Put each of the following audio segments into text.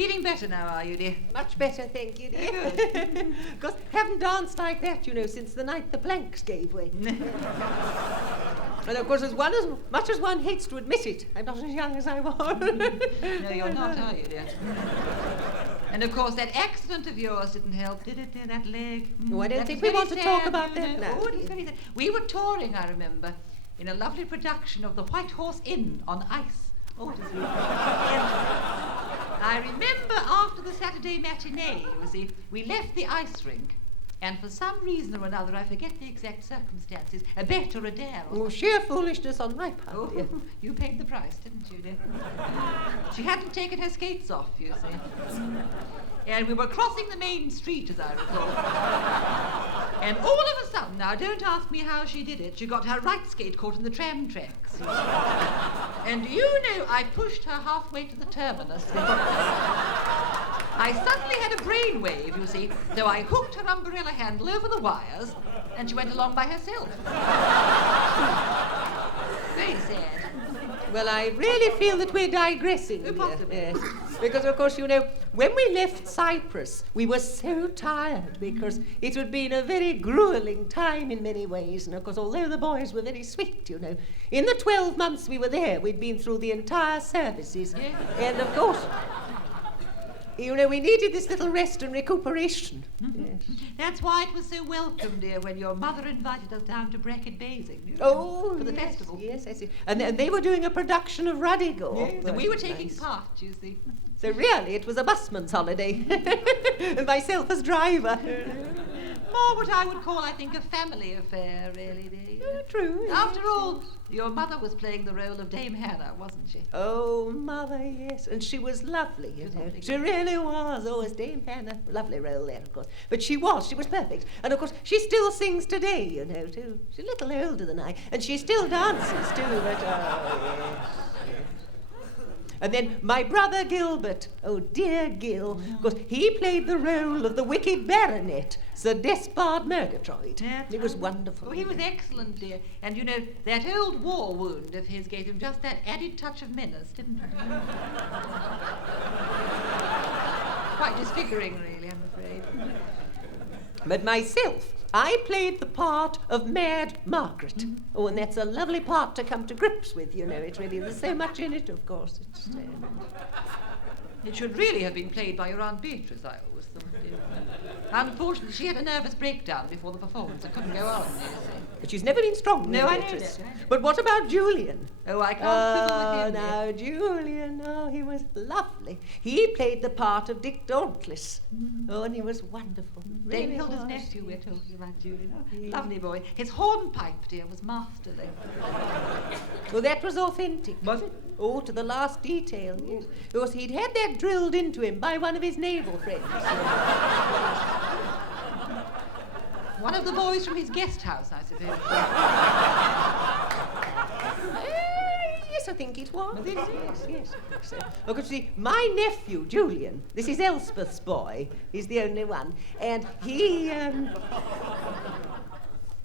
Feeling better now, are you, dear? Much better, thank you, dear. Because haven't danced like that, since the night the planks gave way. And of course, as much as one hates to admit it, I'm not as young as I was. No, you're not, are you, dear? And of course, that accident of yours didn't help, did it, dear? That leg. I don't think we want to talk about that now. Oh, it was very sad. We were touring, I remember, in a lovely production of the White Horse Inn on ice. Oh, it was really I remember after the Saturday matinee, you see, we left the ice rink, and for some reason or another, I forget the exact circumstances, a bet or a dare or something. Sheer foolishness on my part. Oh, you paid the price, didn't you, dear? She hadn't taken her skates off, you see. And we were crossing the main street, as I recall. And all of a sudden, now don't ask me how she did it, she got her right skate caught in the tram tracks. And I pushed her halfway to the terminus. I suddenly had a brainwave, you see, so I hooked her umbrella handle over the wires, and she went along by herself. Very sad. Well, I really feel that we're digressing. Possibly. Yes. Because, of course, when we left Cyprus, we were so tired because it had been a very grueling time in many ways. And, of course, although the boys were very sweet, in the 12 months we were there, we'd been through the entire services. Yeah. And, of course, we needed this little rest and recuperation. Mm-hmm. Yes. That's why it was so welcome, dear, when your mother invited us down to Bracket Basing. For the festival. Yes, I see. And they were doing a production of Ruddigore. Yes, and we were taking part, you see. So really, it was a busman's holiday. And myself as driver. More what I would call, I think, a family affair, really, dear. True. After all, your mother was playing the role of Dame Hannah, wasn't she? Oh, Mother, yes. And she was lovely, She really was. Oh, as Dame Hannah. Lovely role there, of course. But she was perfect. And, of course, she still sings today, too. She's a little older than I. And she still dances, too. But, yes. And then my brother Gilbert, oh dear Gil, because he played the role of the wicked baronet, Sir Despard Murgatroyd. It was wonderful. Oh, he was excellent, dear. And that old war wound of his gave him just that added touch of menace, didn't it? Quite disfiguring, really, I'm afraid. But myself, I played the part of Mad Margaret. Mm-hmm. Oh, and that's a lovely part to come to grips with, It really, there's so much in it, of course. It should really have been played by your Aunt Beatrice, I always thought. Unfortunately, she had a nervous breakdown before the performance. It couldn't go on, you see. But she's never been strong, no, Beatrice. I know that. But what about Julian? Oh, I can't quibble with him. Now, Julian, he was lovely. He played the part of Dick Dauntless. Oh, and he was wonderful. Dame Hilda's nephew we're talking about, Julian. Oh, lovely boy. His hornpipe, dear, was masterly. Well, that was authentic. Was it? Oh, to the last detail, yes. Because he'd had that drilled into him by one of his naval friends. One of the boys from his guest house, I suppose. Yes, I think it was. Yes. So, you see, my nephew, Julian, this is Elspeth's boy, he's the only one, and he,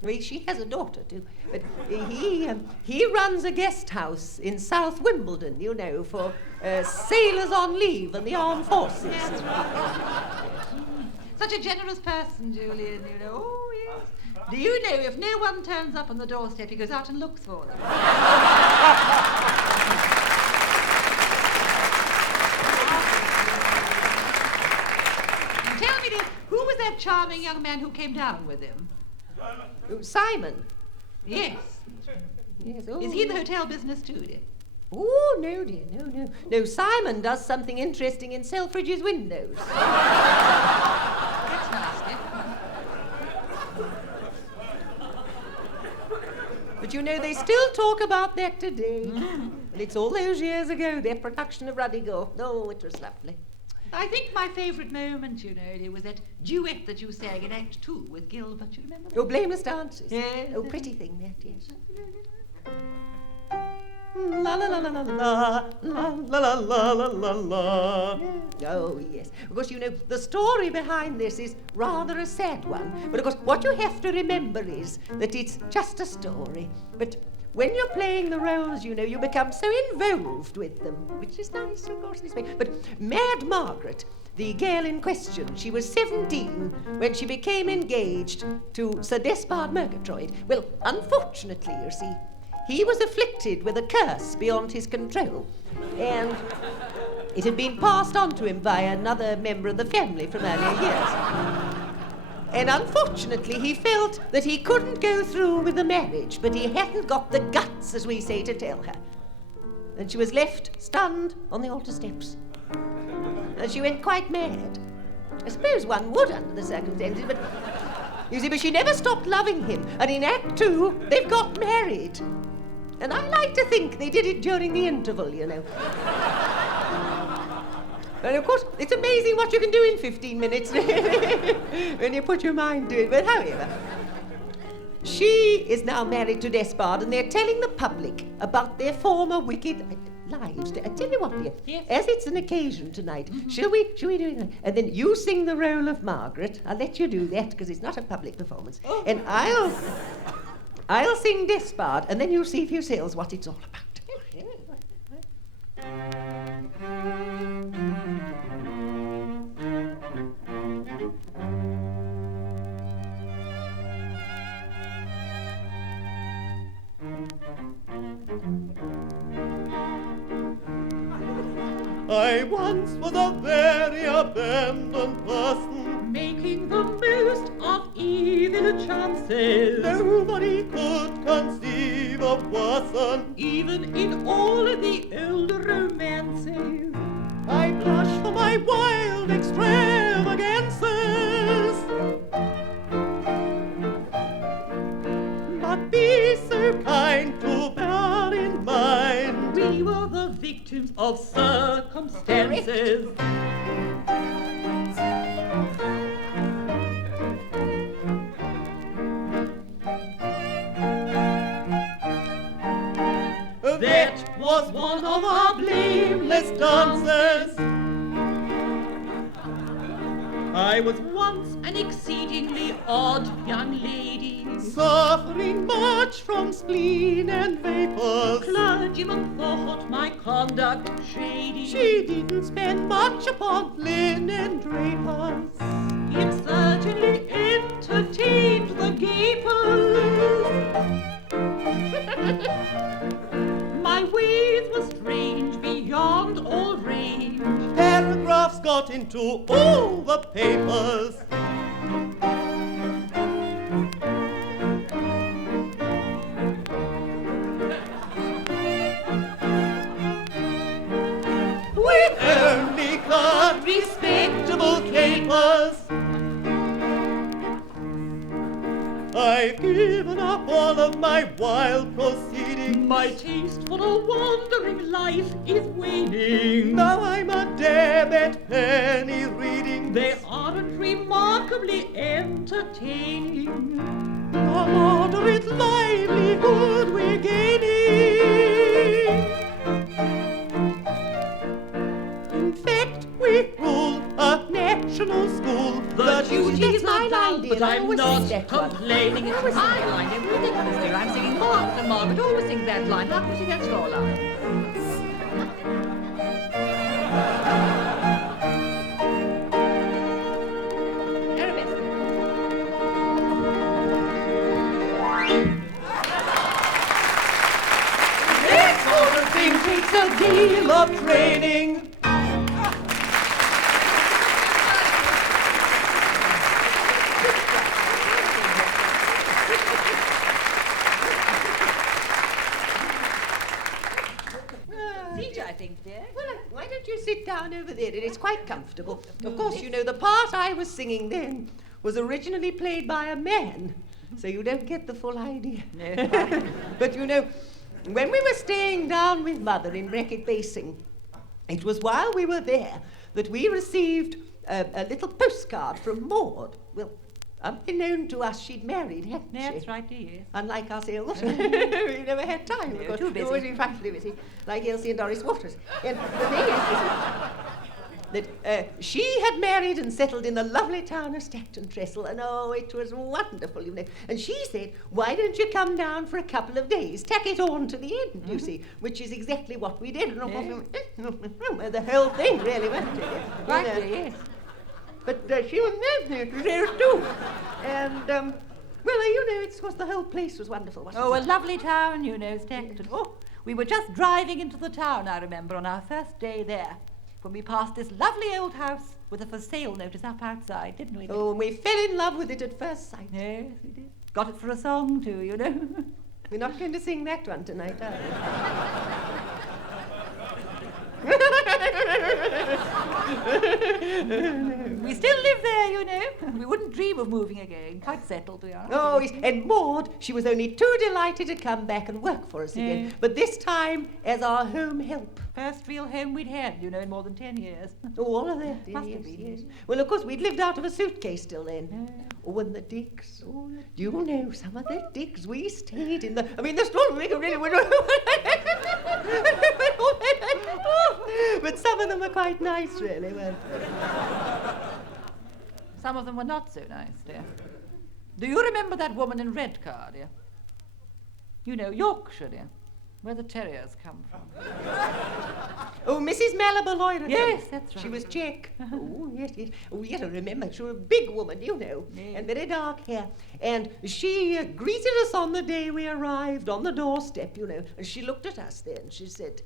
well, she has a daughter too, but he runs a guest house in South Wimbledon, for sailors on leave and the armed forces. Such a generous person, Julian, Oh, yes. Do you know if no one turns up on the doorstep, he goes out and looks for them? Tell me, dear, who was that charming young man who came down with him? Simon. Yes. Oh. Is he in the hotel business too, dear? Oh, no, dear, no. No, Simon does something interesting in Selfridge's windows. That's nice, dear. But they still talk about that today. And it's all those years ago, their production of Ruddigore. Oh, it was lovely. I think my favourite moment, it was that duet that you sang in Act 2 with Gilbert, you remember that? Oh, Blameless Dances. Yes. Oh, pretty thing, that, yes. La la la la la la la la la la la la. Oh, yes. Of course, the story behind this is rather a sad one. But of course, what you have to remember is that it's just a story. But when you're playing the roles, you know, you become so involved with them, which is nice, of course, this way. But Mad Margaret, the girl in question, she was 17 when she became engaged to Sir Despard Murgatroyd. Well, unfortunately, you see, he was afflicted with a curse beyond his control, and it had been passed on to him by another member of the family from earlier years. And unfortunately, he felt that he couldn't go through with the marriage, but he hadn't got the guts, as we say, to tell her. And she was left stunned on the altar steps. And she went quite mad. I suppose one would under the circumstances, but you see, but she never stopped loving him. And in Act 2, they've got married. And I like to think they did it during the interval, you know. And of course, it's amazing what you can do in 15 minutes when you put your mind to it. But however, she is now married to Despard, and they're telling the public about their former wicked lives. I tell you what, dear, yes. As it's an occasion tonight, shall we do it? And then you sing the role of Margaret. I'll let you do that, because it's not a public performance. Oh. And I'll sing Despard, and then you'll see for yourselves what it's all about. I once was a very abandoned person, making the most of evil chances. Nobody could conceive a person, even in all the old romances. I blush for my wild extravagances. But be so kind to bear in mind, we were the victims of circumstances. That was one of our blameless dances. I was once an exceedingly odd young lady, suffering much from spleen and vapors. Clergyman thought my conduct shady. She didn't spend much upon linen drapers. It certainly entertained the gapers. My ways were strange beyond all range. Paragraphs got into all the papers. We only got respectable capers. I've given up all of my wild proceedings. My taste for a wandering life is waning. Now I'm a dab at penny reading. They aren't remarkably entertaining. A moderate livelihood we're gaining. In fact, we rule a national school. The duties my are done, line, but dear. I I'm always not sing that one. complaining. It's My line, it's ridiculous, dear. I'm singing Margaret, and Margaret always sings that line. How can you sing that score line? Arabesque. That sort of thing takes a deal of training. Seat, I think, dear. Well, why don't you sit down over there? It's quite comfortable. Of course, you know, the part I was singing then was originally played by a man, so you don't get the full idea. No. But, you know, when we were staying down with Mother in Bracket Basing, it was while we were there that we received a little postcard from Maud. Well, unbeknown to us, she'd married, hadn't she? That's right, dear, yes. Unlike ourselves. We never had time. No, of course. too busy. Always been frightfully busy, like Elsie and Doris Waters. And the thing is, that she had married and settled in the lovely town of Stacton-Trestle, and oh, it was wonderful, you know. And she said, why don't you come down for a couple of days, tack it on to the end, you see, which is exactly what we did. And the whole thing really went to it. Right, yes. But she was there too. And, well, you know, it's because the whole place was wonderful, wasn't Oh, it? a lovely town, you know, Stacton. Oh, we were just driving into the town, I remember, on our first day there, when we passed this lovely old house with a for sale notice up outside, didn't we? Oh, and we fell in love with it at first sight. Yes, we did. Got it for a song, too, you know. We're not going to sing that one tonight, are We still live there, you know. We wouldn't dream of moving again. Quite settled we are. Oh, yes. And Maud, she was only too delighted to come back and work for us again, but this time as our home help. First real home we'd had, you know, in more than 10 years. Oh, all of that, Must yes, have been, yes. yes. Well, of course, we'd lived out of a suitcase till then. Oh, and the digs. Oh, do you know some of the digs we stayed in? The storm really went. But some of them were quite nice, really, weren't they? Some of them were not so nice, dear. Do you remember that woman in Redcar, dear? You know, Yorkshire, dear, where the terriers come from. Oh, Mrs. Malabar. Yes, that's right. She was Czech. Oh, yes, yes. Oh, yes, I remember. She was a big woman, you know, Yes. and very dark hair. And she greeted us on the day we arrived on the doorstep, you know, and she looked at us then. She said,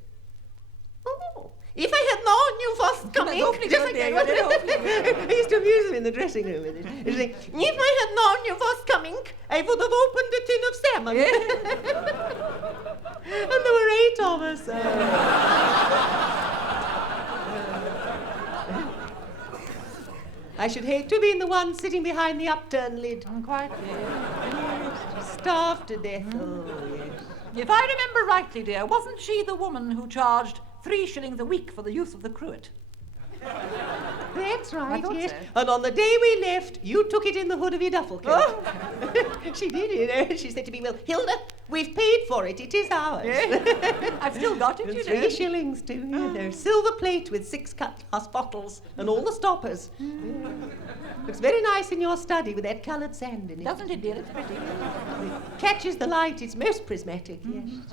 oh, if I had known you was coming. Awfully Just good, like dear, that. you did awfully good. I used to amuse them in the dressing room with it. She'd say, if I had known you was coming, I would have opened a tin of salmon. And there were 8 of us. I should hate to have been the one sitting behind the upturned lid. Quite, yes. Starved to death. Oh, yes. If I remember rightly, dear, wasn't she the woman who charged 3 shillings a week for the use of the cruet? That's right, thought yes. so. And on the day we left, you took it in the hood of your duffel coat. Oh. She did, you know. She said to me, well, Hilda, we've paid for it. It is ours. I've still got it, And you 3 know. shillings, too, you know. Silver plate with 6 cut glass bottles and all the stoppers. Looks very nice in your study with that coloured sand in it. Doesn't it, dear? It's pretty. It catches the light. It's most prismatic, yes.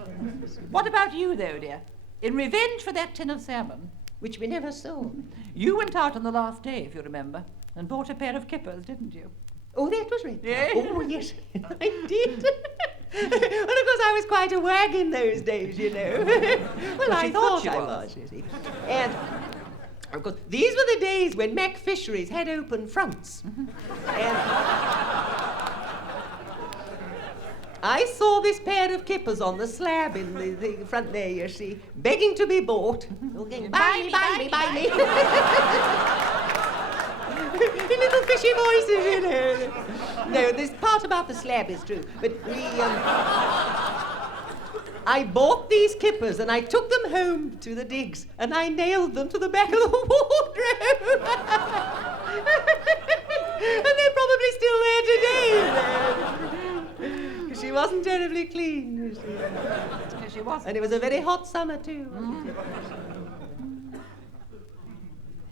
What about you, though, dear? In revenge for that tin of salmon, Which we never saw. you went out on the last day, if you remember, and bought a pair of kippers, didn't you? Oh, that was right. Yeah. Oh, yes, I did. And of course, I was quite a wag in those days, you know. Well, I she thought thought I you was, you see. And of course, these were the days when Mac Fisheries had open fronts. And I saw this pair of kippers on the slab in the front there, you see, begging to be bought. Going, buy me, buy me, buy me. In little fishy voices, you know. No, this part about the slab is true. But I bought these kippers and I took them home to the digs and I nailed them to the back of the wardrobe. And they're probably still there today. She wasn't terribly clean, you see. Yes, she was. And it was a very hot summer, too.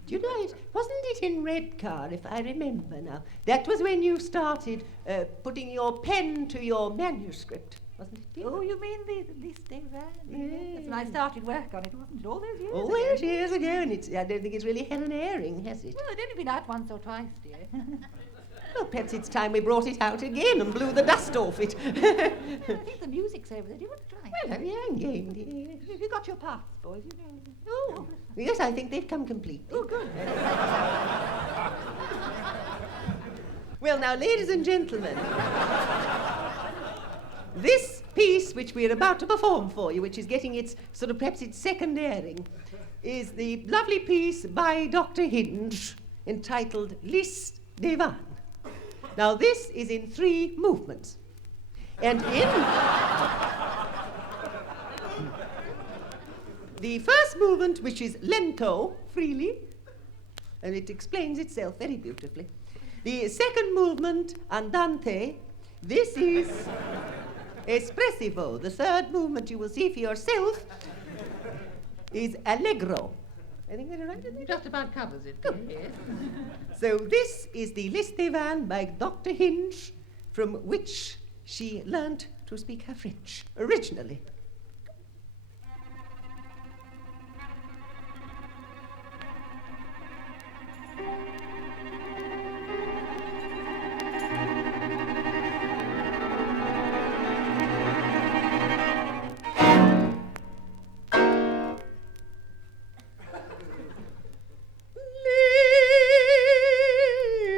Do you know, wasn't it in Redcar, if I remember now? That was when you started putting your pen to your manuscript, wasn't it? dear? Oh, you mean the least day van? Yes. And I started work on it, wasn't it? All those years All ago. those years ago, and I don't think it's really had an airing, has it? Well, it'd only been out once or twice, dear. Well, perhaps it's time we brought it out again and blew the dust off it. I think the music's over there. Do you want to try? Well, I'm game, dear. Have you got your parts, boys? You know. Oh, yes, I think they've come complete. Oh, good. Well, now, ladies and gentlemen, this piece which we're about to perform for you, which is getting its sort of perhaps its second airing, is the lovely piece by Dr. Hinge entitled Lis Devan. Now, this is in 3 movements. And in the first movement, which is lento, freely, and it explains itself very beautifully. The second movement, andante, this is espressivo. The third movement you will see for yourself is allegro. I think they're right, isn't it? Just about covers it. Good. Yes. So this is the list they ran by Dr. Hinge, from which she learnt to speak her French originally.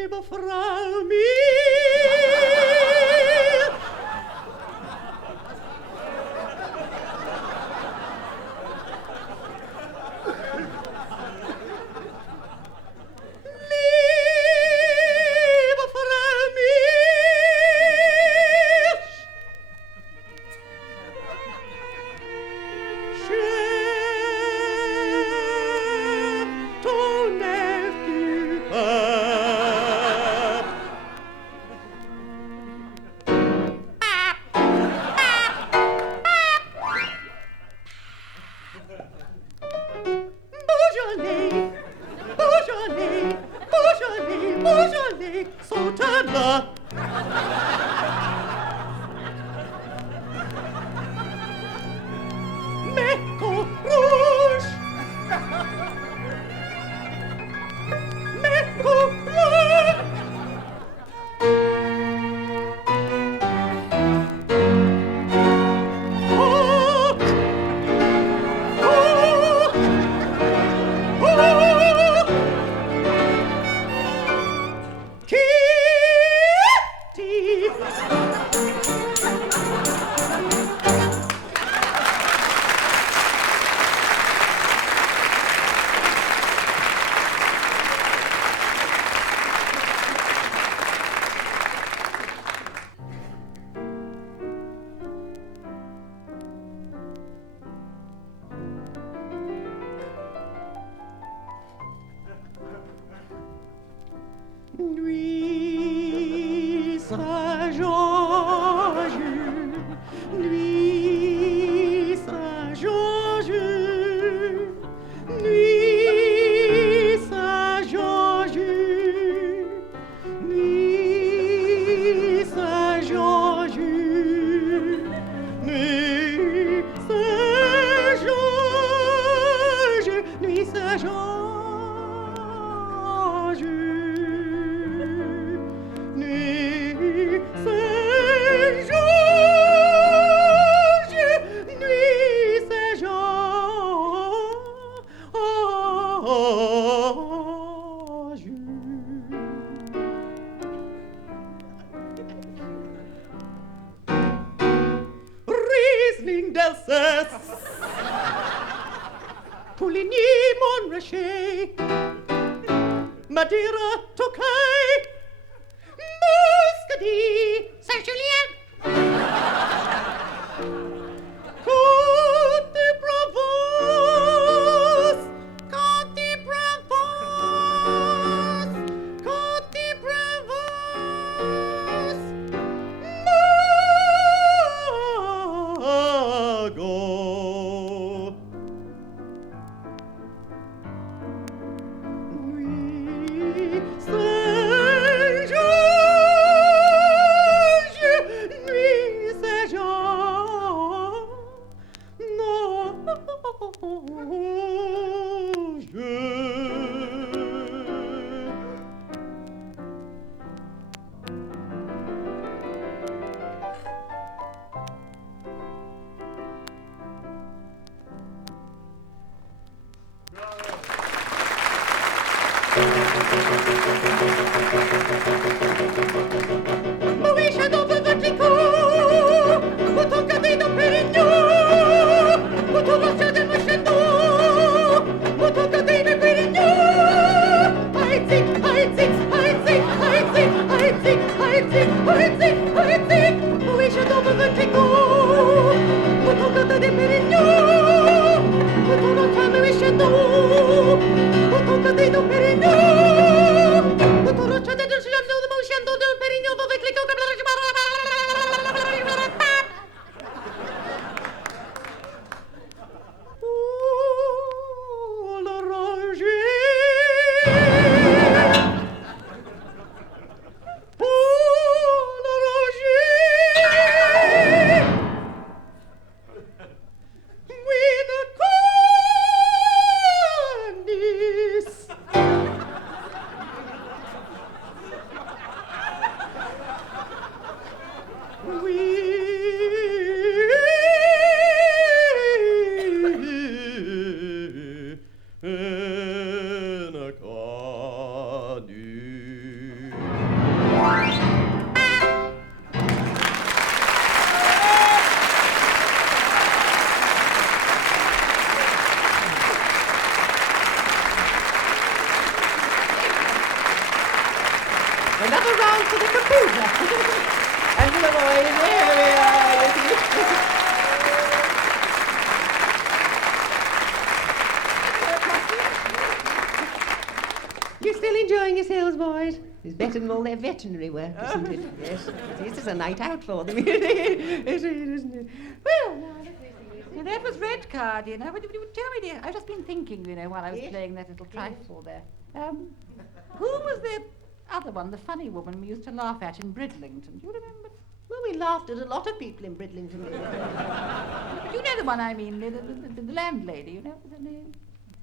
Liebe Frau mir, liebe Frau mir, cher ton air du cœur. Beaujolais, Beaujolais, Beaujolais, Beaujolais, saute là. Méco rouge, Méco bleu. Coq, coq, coq. Kitty. Nuit Saint-Georges, nuit Saint-Georges, nuit Saint-Georges, nuit Saint-Georges, nuit Saint-Georges, nuit Saint-Georges. Nuit Saint-Georges, nuit Saint-Georges. Riesling d'Alsace, Pouligny, Montrachet, Madeira, Tokay, Muscadie, Saint-Julien, Côte de Provence, Côte de Provence, Côte de Provence, Margot. Nuit Saint-Georges, Another round for the computer. And for the boys, there we are. You still enjoying yourselves, boys? It's better than all their veterinary work, isn't it? Yes. This is a night out for them. It is, isn't it? Well, now, Yeah, that was red card, you know. What did you tell me, dear? I've just been thinking, you know, while I was playing that little trifle there. Who was the other one, the funny woman we used to laugh at in Bridlington? Do you remember? well, we laughed at a lot of people in Bridlington. You know the one I mean, the landlady, you know the name?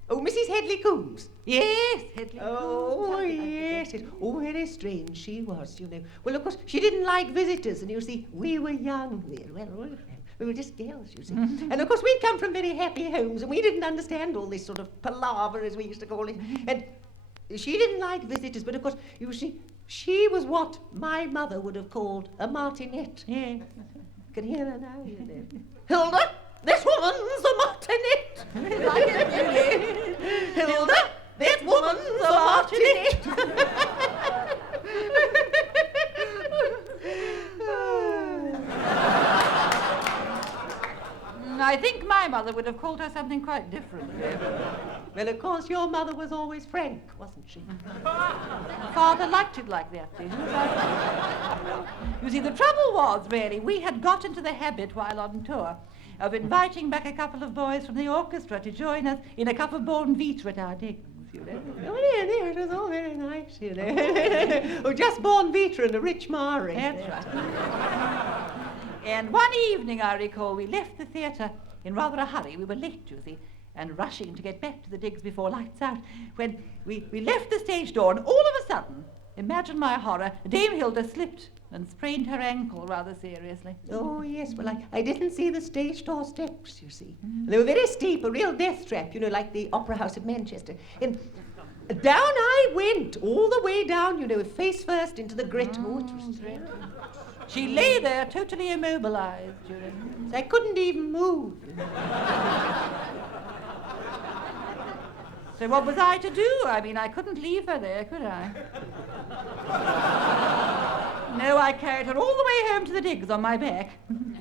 Oh, Mrs. Headley Coombs. Yes, Headley. Oh, Something like yes. that. Oh, very strange she was, you know. Well, of course, she didn't like visitors, and you see, we were young then. Well, we were just girls, you see. And of course, we'd come from very happy homes, and we didn't understand all this sort of palaver, as we used to call it. And she didn't like visitors, but of course, you see, she was what my mother would have called a martinet. Yeah. Can hear her now, you know. Hilda, this woman's a martinet. Hilda, this woman's a martinet. I think my mother would have called her something quite different. Well, of course, your mother was always frank, wasn't she? Father liked it like that, did he? You see, the trouble was, really, we had got into the habit while on tour of inviting back a couple of boys from the orchestra to join us in a cup of born vita at our digs, you know. Oh, dear, it was all very nice, you know. Oh, just born vita and a rich Maori. That's right. And one evening, I recall, we left the theatre in rather a hurry. We were late, you see, and rushing to get back to the digs before lights out. When we left the stage door, and all of a sudden, imagine my horror, Dame Hilda slipped and sprained her ankle rather seriously. Oh, yes, well, I didn't see the stage door steps, you see. They were very steep, a real death trap, you know, like the Opera House at Manchester. And down I went, all the way down, you know, face first into the grit. Oh, it was dreadful. She lay there totally immobilized, you know. I couldn't even move. So what was I to do? I mean, I couldn't leave her there, could I? No, I carried her all the way home to the digs on my back.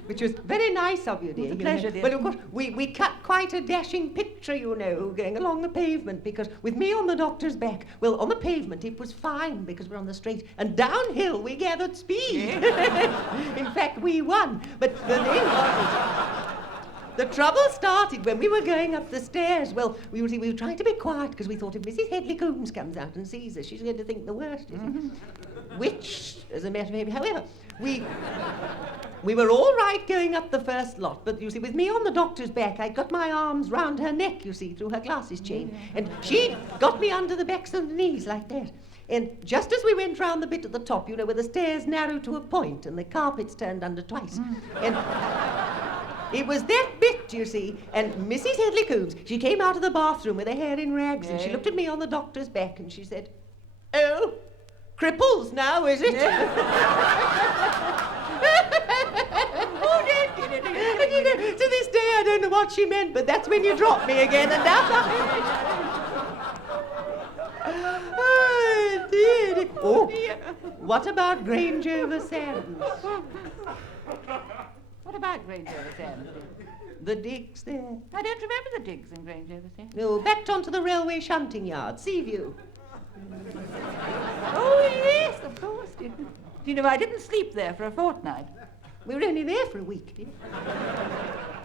Which was very nice of you, dear. It was a you pleasure, know. dear. Well, of course, we cut quite a dashing picture, you know, going along the pavement, because with me on the doctor's back, well, on the pavement it was fine, because we're on the straight, and downhill we gathered speed. In fact, we won. But the thing was, the trouble started when we were going up the stairs. Well, we were trying to be quiet, because we thought if Mrs. Headley Coombs comes out and sees us, she's going to think the worst, you see. Which, as a matter of fact, however, we were all right going up the first lot, but you see, with me on the doctor's back, I got my arms round her neck, you see, through her glasses chain, and she got me under the backs of the knees like that. And just as we went round the bit at the top, you know, where the stairs narrow to a point and the carpet's turned under twice, and it was that bit, you see, and Mrs. Headley Coombs, she came out of the bathroom with her hair in rags, and she looked at me on the doctor's back, and she said, "Oh, cripples now, is it?" Oh, and, you know, to this day I don't know what she meant, but that's when you drop me again, and that's oh, dear. Oh, what about Grange over Sands? What about Grange over Sands? The digs there. I don't remember the digs in Grange over Sands. No, backed onto the railway shunting yard, Seaview. Oh, yes, of course. Do you know, I didn't sleep there for a fortnight. We were only there for a week, dear.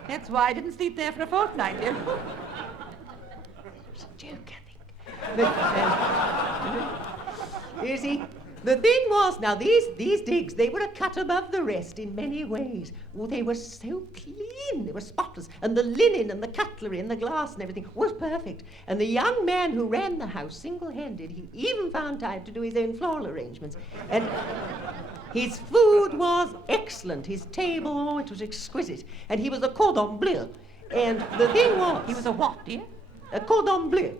That's why I didn't sleep there for a fortnight, dear. It's a joke, I think. But, you see, the thing was, now these digs, they were a cut above the rest in many ways. Oh, they were so clean, they were spotless, and the linen and the cutlery and the glass and everything was perfect. And the young man who ran the house single-handed, he even found time to do his own floral arrangements. And his food was excellent, his table, oh, it was exquisite. And he was a cordon bleu. And the thing was... He was a what, dear? A cordon bleu.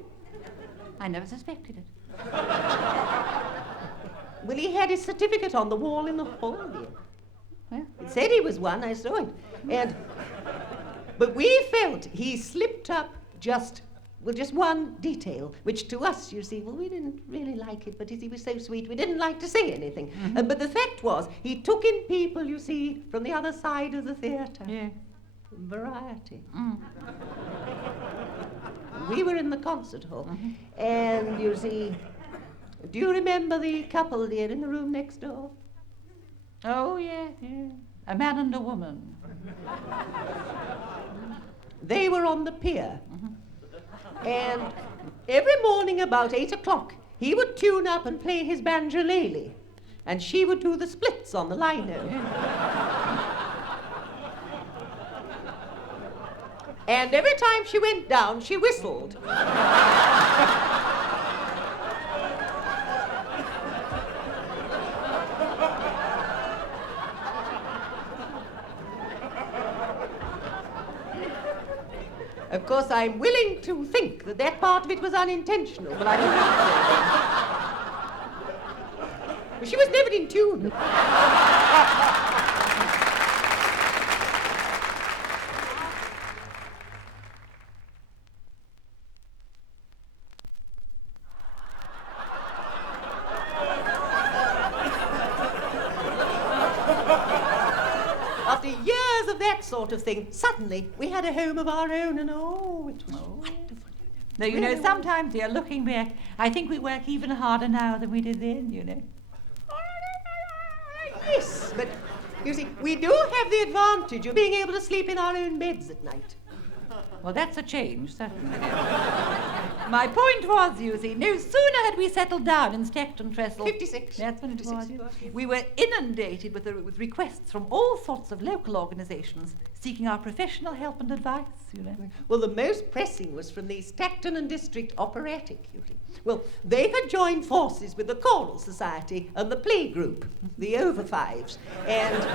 I never suspected it. Well, he had his certificate on the wall in the hall, dear. Well, It said he was one, I saw it. But we felt he slipped up just one detail, which to us, you see, well, we didn't really like. like it, but as he was so sweet, we didn't like to say anything. But the fact was, he took in people, you see, from the other side of the theatre. Yeah. Variety. We were in the concert hall, and you see, do you remember the couple there in the room next door? Oh, yeah. A man and a woman. They were on the pier, and every morning about 8 o'clock, he would tune up and play his banjolele, and she would do the splits on the lino. And every time she went down, she whistled. Of course, I'm willing to think that that part of it was unintentional, but I don't know. She was never in tune. After years of that sort of thing, suddenly we had a home of our own, and oh, it was wonderful. Now, you know, sometimes, dear, looking back, I think we work even harder now than we did then, you know. Yes, but you see, we do have the advantage of being able to sleep in our own beds at night. Well, that's a change, certainly. My point was, you see, no sooner had we settled down in Stacton Trestle. 56. That's when it 56 was. We were inundated with requests from all sorts of local organisations seeking our professional help and advice, you know. Well, the most pressing was from the Stacton and District Operatic, you see. Well, they had joined forces with the Choral Society and the Play Group, the Over Fives, and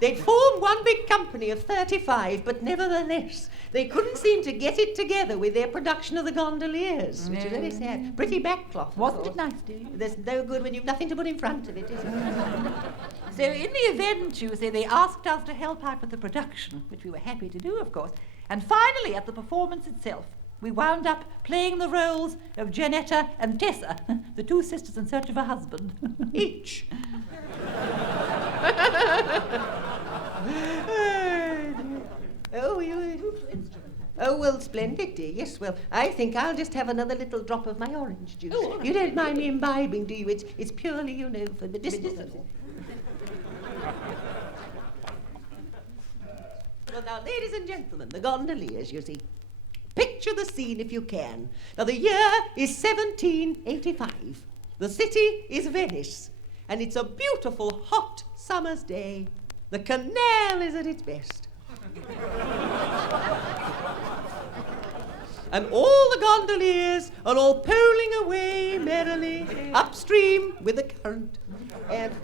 they'd formed one big company of 35, but nevertheless, they couldn't seem to get it together with their production of the Gondoliers, which is very sad. Pretty backcloth. Wasn't it nice, dear? There's no good when you've nothing to put in front of it, is it? So in the event, you see, they asked us to help out with the production, which we were happy to do, of course. And finally, at the performance itself, we wound up playing the roles of Janetta and Tessa, the two sisters in search of a husband. Each. Oh, well, splendid, dear. Yes, well, I think I'll just have another little drop of my orange juice. Oh, all right. You don't mind me imbibing, do you? It's purely, you know, for medicinal. Well, now, ladies and gentlemen, the gondoliers, you see. Picture the scene if you can. Now, the year is 1785. The city is Venice, and it's a beautiful, hot summer's day. The canal is at its best. And all the gondoliers are all poling away merrily upstream with the current. And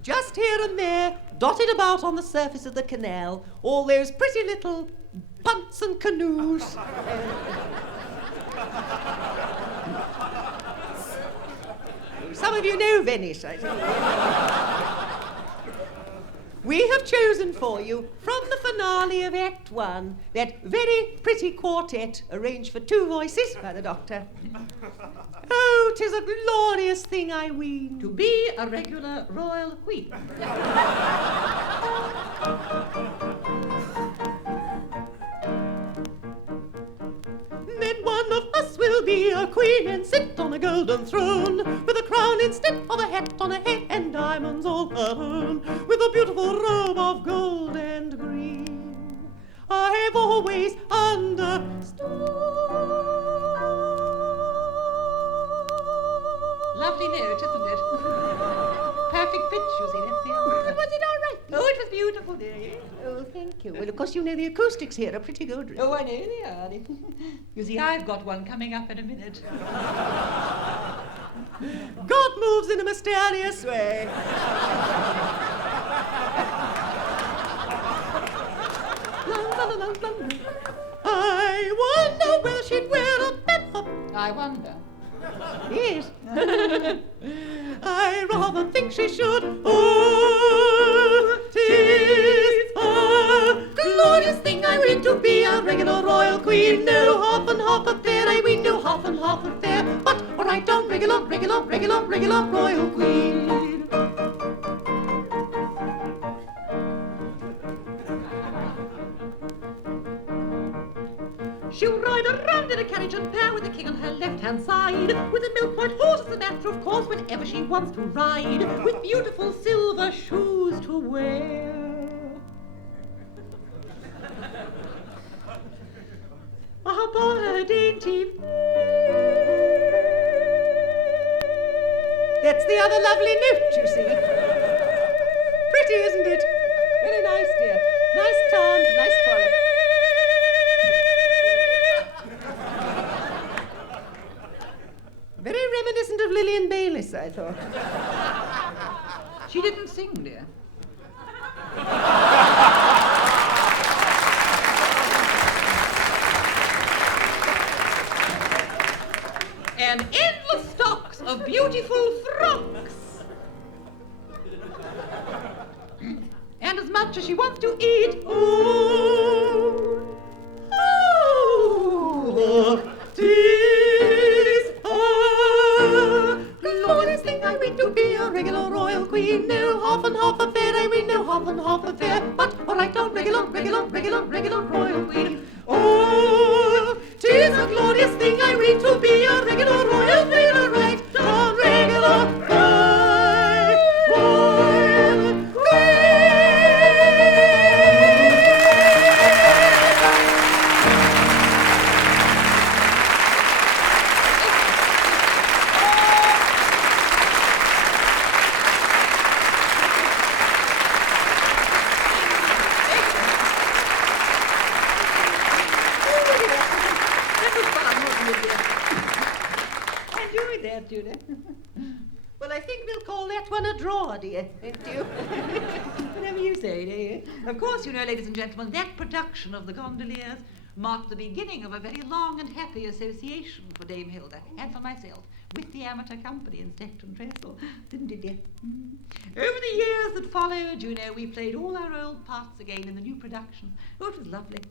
just here and there, dotted about on the surface of the canal, all those pretty little punts and canoes. Some of you know Venice, I think. We have chosen for you, from the finale of Act 1, that very pretty quartet arranged for two voices by the Doctor. Oh, 'tis a glorious thing, I ween, To be a regular royal queen. Then one of us will be a queen and sit on a golden throne, with a crown instead of a hat on a head and diamonds all her own, with a beautiful robe of gold and green. I've always understood. Lovely note, isn't it? Perfect pitch, you see, that's the answer. Was it all right? Oh, it was beautiful, dear. Oh, thank you. Well, of course, you know the acoustics here are pretty good. Oh, I know they are. You see, I've got one coming up in a minute. God moves in a mysterious way. I wonder where she'd wear a pepper. I wonder. Yes. I rather think she should. Oh, 'tis a glorious thing I win to be a regular royal queen. No half and half affair, I win no half and half affair. But right down, regular, regular, regular, regular royal queen. She'll ride around in a carriage and pair with the king on her left-hand side, with a milk-white horse as a matter of course whenever she wants to ride, with beautiful silver shoes to wear. Upon her dainty feet. That's the other lovely note, you see. Pretty, isn't it? Very nice, dear. Nice tones, nice quality. Very reminiscent of Lillian Bayliss, I thought. She didn't sing, dear. And endless stocks of beautiful frocks. And as much as she wants to eat. Oh, oh, 'tis a glorious thing I read to be a regular royal queen. No half and half affair, I read no half and half affair, but all right down, regular, regular, regular, regular royal queen. Oh, 'tis a glorious thing I read to be a regular royal queen, all right down, regular royal queen. Well, I think we'll call that one a draw, dear, ain't you? Whatever you say, dear. Of course, you know, ladies and gentlemen, that production of the Gondoliers marked the beginning of a very long and happy association for Dame Hilda and for myself with the amateur company in Stepton Trestle, didn't it, dear? Over the years that followed, you know, we played all our old parts again in the new production. Oh, it was lovely.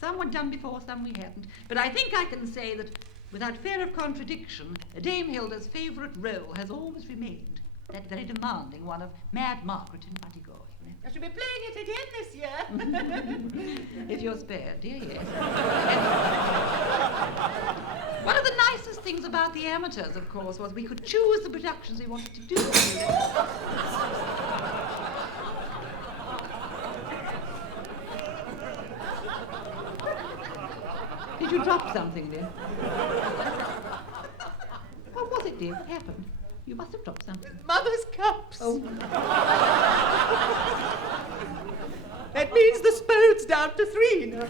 Some were done before, some we hadn't. But I think I can say that, without fear of contradiction, Dame Hilda's favourite role has always remained that very demanding one of Mad Margaret in Bunty Gore. You know. I shall be playing it again this year. If you're spared, dear, yes. And one of the nicest things about the amateurs, of course, was we could choose the productions we wanted to do. You know. Did you drop something, dear? What was it, dear? What happened? You must have dropped something. Mother's cups. Oh. That means the spoon's down to 3 now.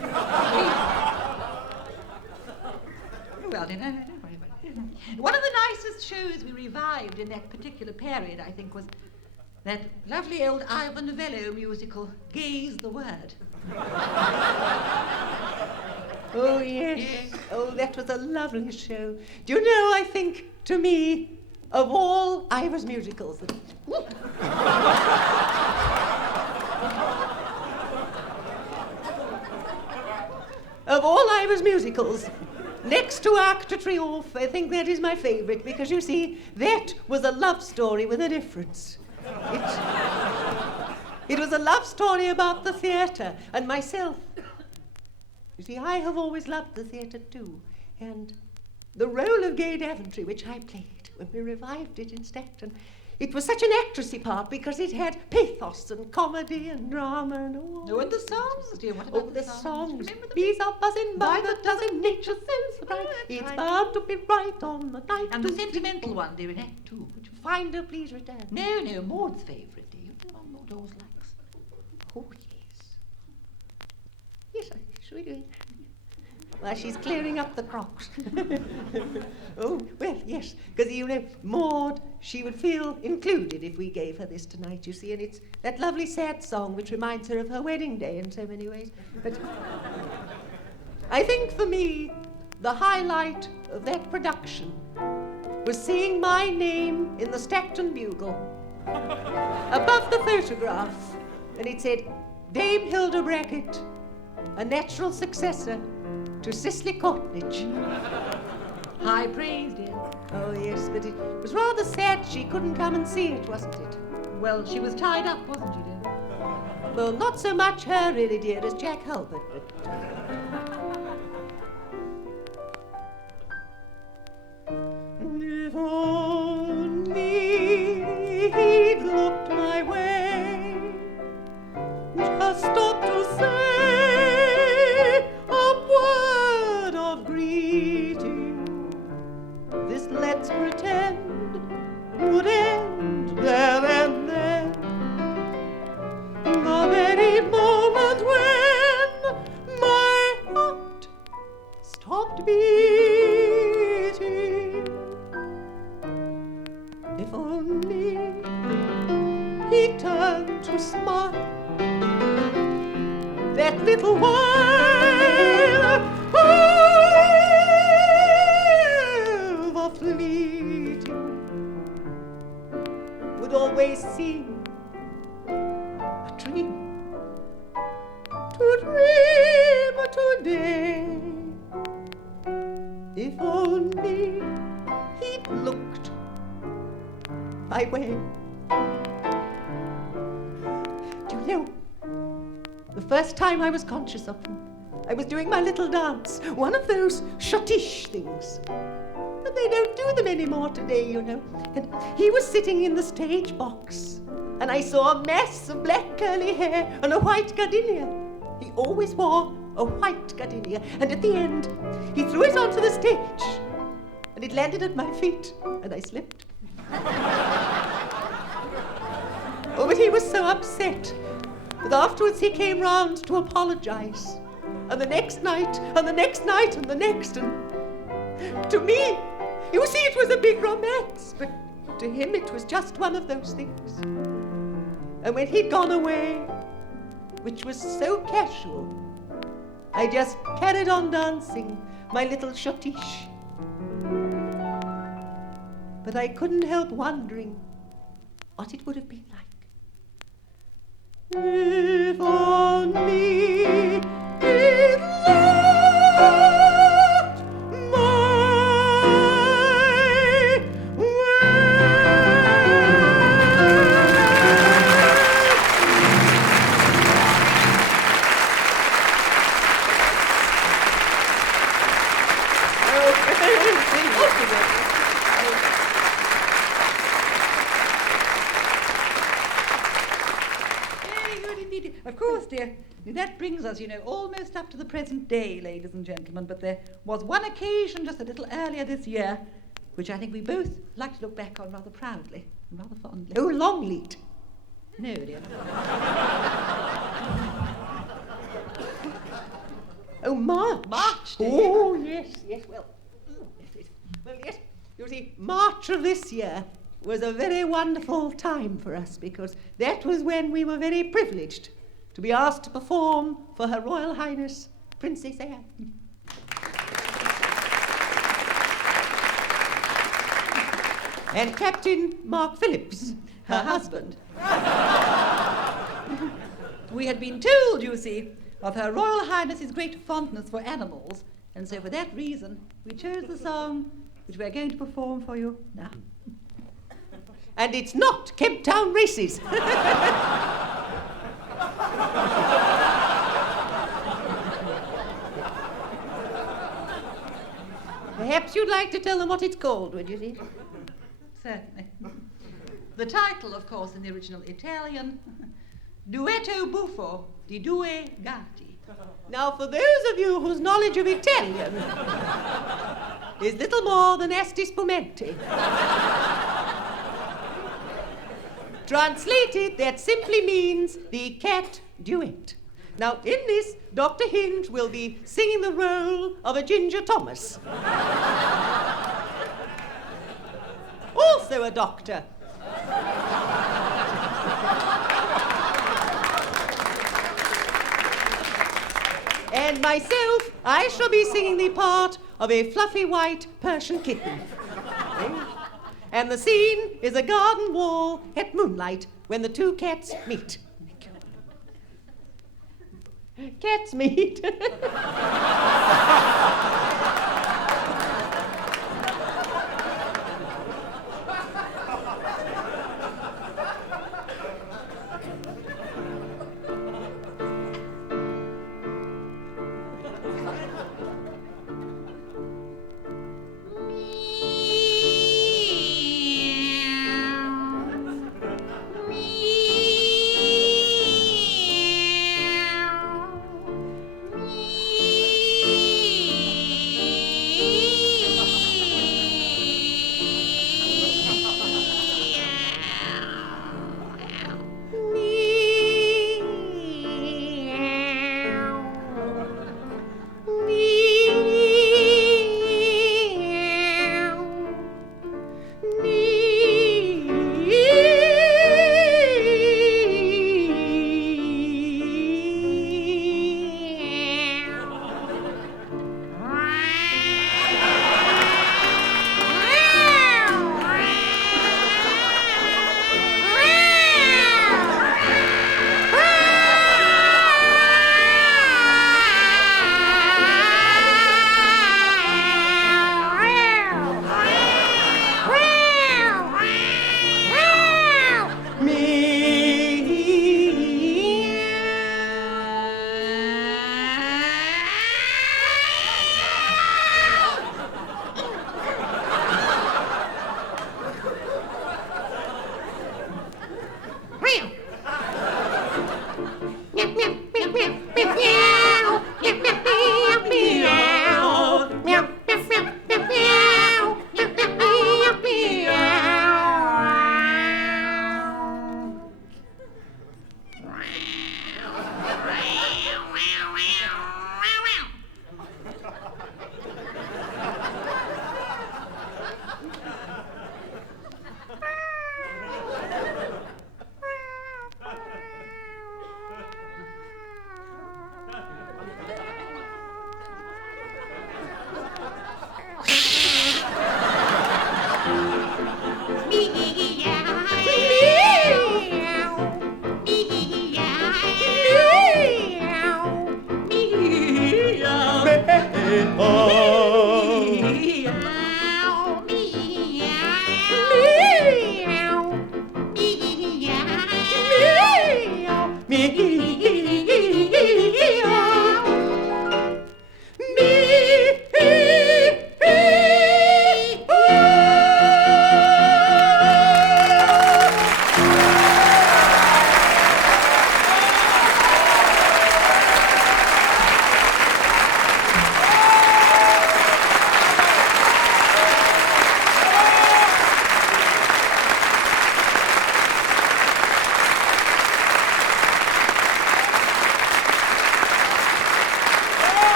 Well, then, don't worry about it. One of the nicest shows we revived in that particular period, I think, was that lovely old Ivor Novello musical, Gaze the Word. Oh, yes. Oh, that was a lovely show. Do you know, I think, to me, of all Ivor's musicals, of all Ivor's musicals, next to Arc de Triomphe, I think that is my favourite, because, you see, that was a love story with a difference. It was a love story about the theatre and myself. You see, I have always loved the theatre too, and the role of Gay Daventry, which I played when we revived it in Stepton, it was such an actressy part because it had pathos and comedy and drama and all. Oh, and the songs, dear. What about the songs? Remember the Bees are buzzing by the dozen, nature sends the bright. It's bound to be right on the night. And the sentimental one, dear, in Act 2. Which Find her, please return. No, Maud's favourite, dear. You know one Maud always likes. Oh, yes. Yes, shall we do it? While she's clearing up the crocks. Oh, well, yes, because, you know, Maud, she would feel included if we gave her this tonight, you see, and it's that lovely sad song which reminds her of her wedding day in so many ways. But I think for me, the highlight of that production was seeing my name in the Stepton Bugle above the photograph, and it said, Dame Hilda Brackett, a natural successor to Cicely Courtnidge. High praise, dear. Oh, yes, but it was rather sad she couldn't come and see it, wasn't it? Well, she was tied up, wasn't she, dear? Well, not so much her, really, dear, as Jack Hulbert, but... If only he'd looked my way, just stopped to say a word of greeting, this let's pretend would end there and then. The very moment when my heart stopped beating. If only he turned to smile that little while, the fleeting would always seem a dream to dream today. If only he'd looked my way. Do you know, the first time I was conscious of him, I was doing my little dance, one of those schottisch things. But they don't do them anymore today, you know. And he was sitting in the stage box, and I saw a mass of black curly hair and a white gardenia. He always wore a white gardenia, and at the end, he threw it onto the stage, and it landed at my feet, and I slipped. Oh, but he was so upset that afterwards he came round to apologize. And the next night, and the next night, and the next, and to me, you see, it was a big romance, but to him it was just one of those things. And when he'd gone away, which was so casual, I just carried on dancing my little schottisch. But I couldn't help wondering what it would have been like. If only he'd looked my Very good indeed. Of course, dear. That brings us, you know, almost up to the present day, ladies and gentlemen. But there was one occasion just a little earlier this year, which I think we both like to look back on rather proudly and rather fondly. Oh, Longleat. No, dear. Oh, March. March, dear. Oh, yes, yes, well, yes. You see, March of this year was a very wonderful time for us because that was when we were very privileged to be asked to perform for Her Royal Highness Princess Anne. And Captain Mark Phillips, her husband. We had been told, you see, of Her Royal Highness's great fondness for animals, and so for that reason we chose the song which we're going to perform for you now. And it's not Kemp Town Races. Perhaps you'd like to tell them what it's called, would you, dear? Certainly. The title, of course, in the original Italian, Duetto buffo di due gatti. Now, for those of you whose knowledge of Italian is little more than asti spumenti, translated, that simply means the cat duet. Now, in this, Dr. Hinge will be singing the role of a Ginger Thomas. Also a doctor. And myself, I shall be singing the part of a fluffy white Persian kitten. And the scene is a garden wall at moonlight when the two cats meet. Cats meet.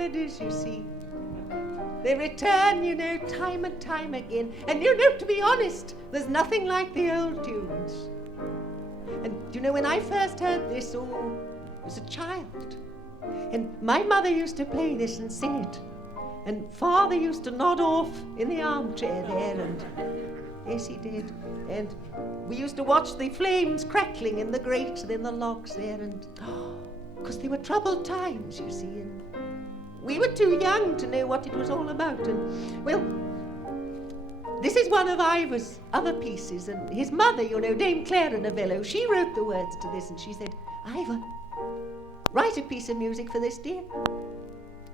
melodies, you see. They return, you know, time and time again. And you know, to be honest, there's nothing like the old tunes. And you know, when I first heard this, I was a child. And my mother used to play this and sing it. And Father used to nod off in the armchair there, and yes, he did. And we used to watch the flames crackling in the grate and in the logs there, and because they were troubled times, you see, and we were too young to know what it was all about. And, well, this is one of Ivor's other pieces, and his mother, you know, Dame Clara Novello, she wrote the words to this, and she said, Ivor, write a piece of music for this, dear.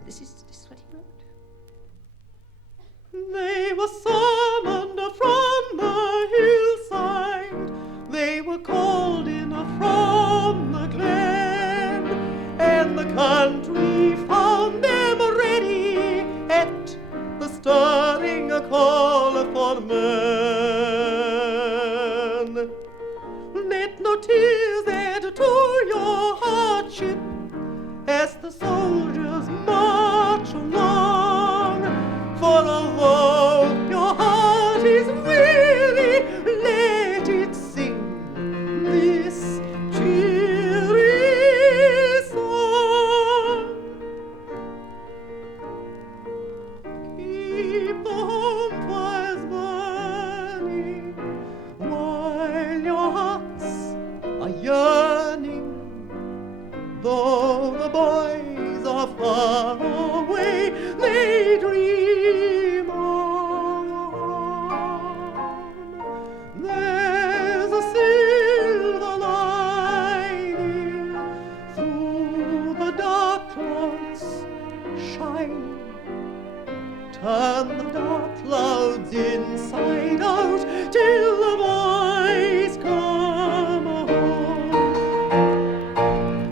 This is what he wrote. They were summoned from the hillside, they were called in from the glen, and the country found them ready at the stirring call for men. Let no tears add to your hardship as the soldiers march along, for although your heart is weary, let it sing this cheery song. Keep the home fires burning while your hearts are yearning, though the boys are far away, they dream on. There's a silver lining through the dark clouds shining. Turn the dark clouds inside out till the boys come home.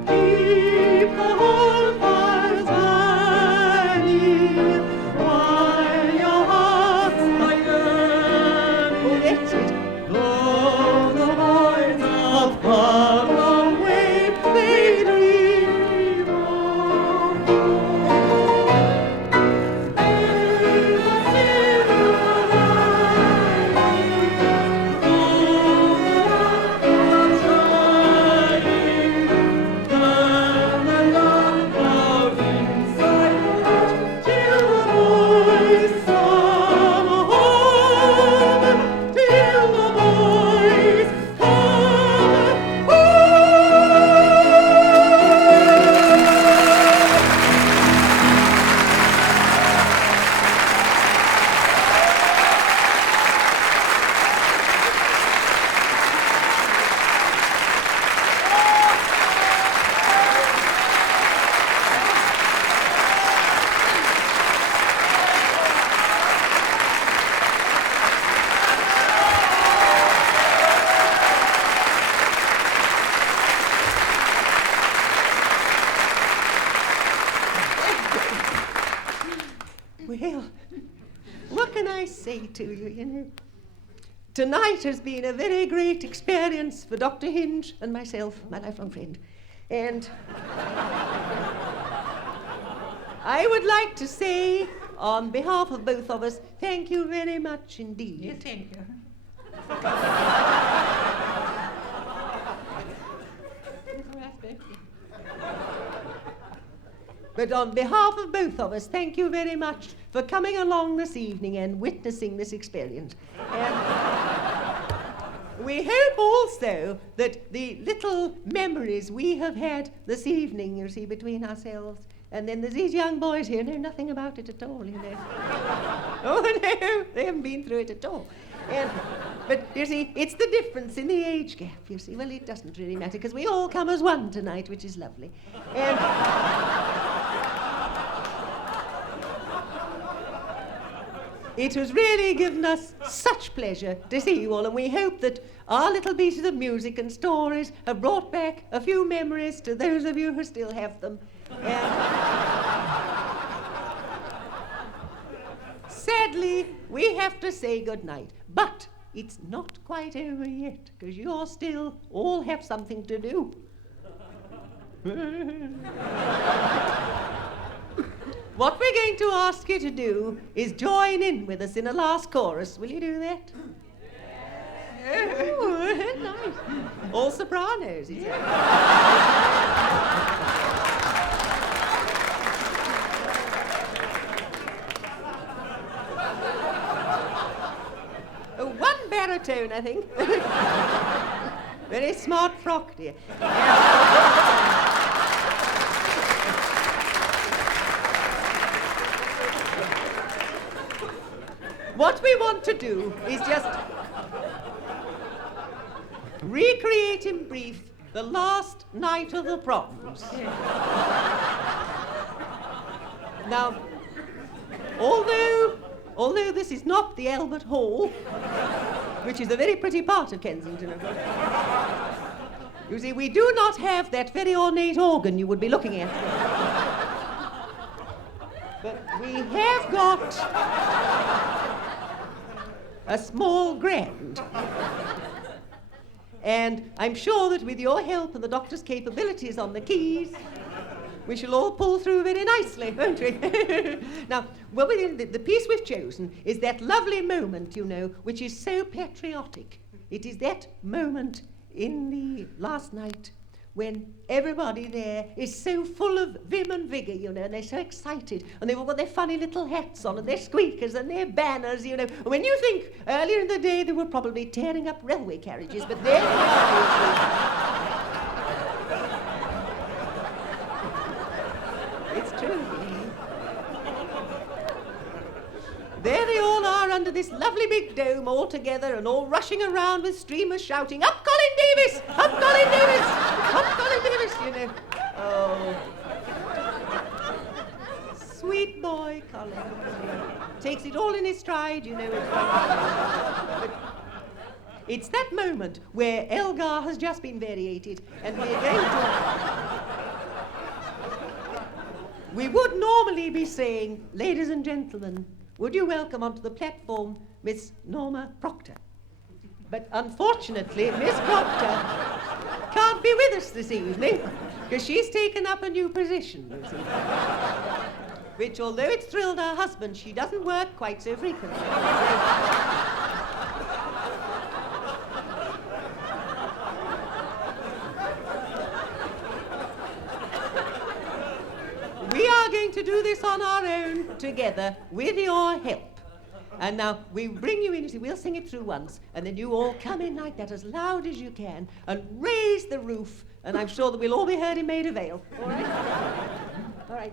Keep the whole fires burning while your hearts are yearning. Oh, that's it. Though the boys are far away, they dream of home. There's a silver lining through the dark shining. Turn the dark cloud inside out till the boys come home. Till the boys come Well, what can I say to you, you know? Tonight has been a very great experience for Dr. Hinge and myself, my lifelong friend. And I would like to say, on behalf of both of us, thank you very much indeed. You take her. But on behalf of both of us, thank you very much for coming along this evening and witnessing this experience. And we hope also that the little memories we have had this evening, you see, between ourselves, and then there's these young boys here know nothing about it at all, you know. Oh, no, they haven't been through it at all. But, you see, it's the difference in the age gap, you see. Well, it doesn't really matter, because we all come as one tonight, which is lovely. And it has really given us such pleasure to see you all, and we hope that our little pieces of music and stories have brought back a few memories to those of you who still have them. Sadly, we have to say goodnight, but it's not quite over yet, because you all still all have something to do. What we're going to ask you to do is join in with us in a last chorus. Will you do that? Oh, nice. All sopranos, is it? One baritone, I think. Very smart frock, dear. What we want to do is just recreate in brief the last night of the proms. Now, although this is not the Albert Hall, which is a very pretty part of Kensington, of course, you see, we do not have that very ornate organ you would be looking at. But we have got a small grand. And I'm sure that with your help and the doctor's capabilities on the keys, we shall all pull through very nicely, won't we? Now, well, the piece we've chosen is that lovely moment, you know, which is so patriotic. It is that moment in the last night when everybody there is so full of vim and vigour, you know, and they're so excited, and they've all got their funny little hats on, and their squeakers, and their banners, you know. And when you think earlier in the day they were probably tearing up railway carriages, but there they are. It's true. There they all are under this lovely big dome all together and all rushing around with streamers shouting, "Up Colin Davis! Up Colin Davis! Up Colin Davis!" you know. Oh. Sweet boy, Colin. Takes it all in his stride, you know. But it's that moment where Elgar has just been variated and we're going to... We would normally be saying, "Ladies and gentlemen, would you welcome onto the platform Miss Norma Proctor?" But unfortunately, Miss Proctor can't be with us this evening because she's taken up a new position, you see. Which, although it's thrilled her husband, she doesn't work quite so frequently. We are going to do this on our own, together, with your help. And now, we bring you in, you see, we'll sing it through once, and then you all come in like that, as loud as you can, and raise the roof, and I'm sure that we'll all be heard in Maida Vale. All right? All right.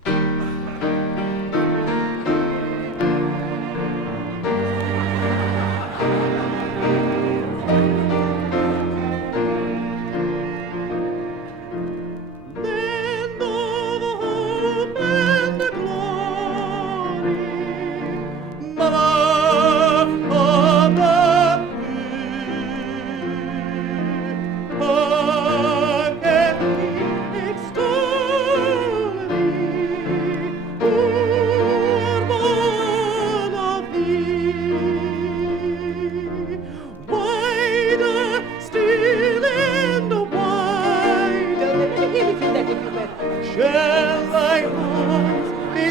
Shall thy arms be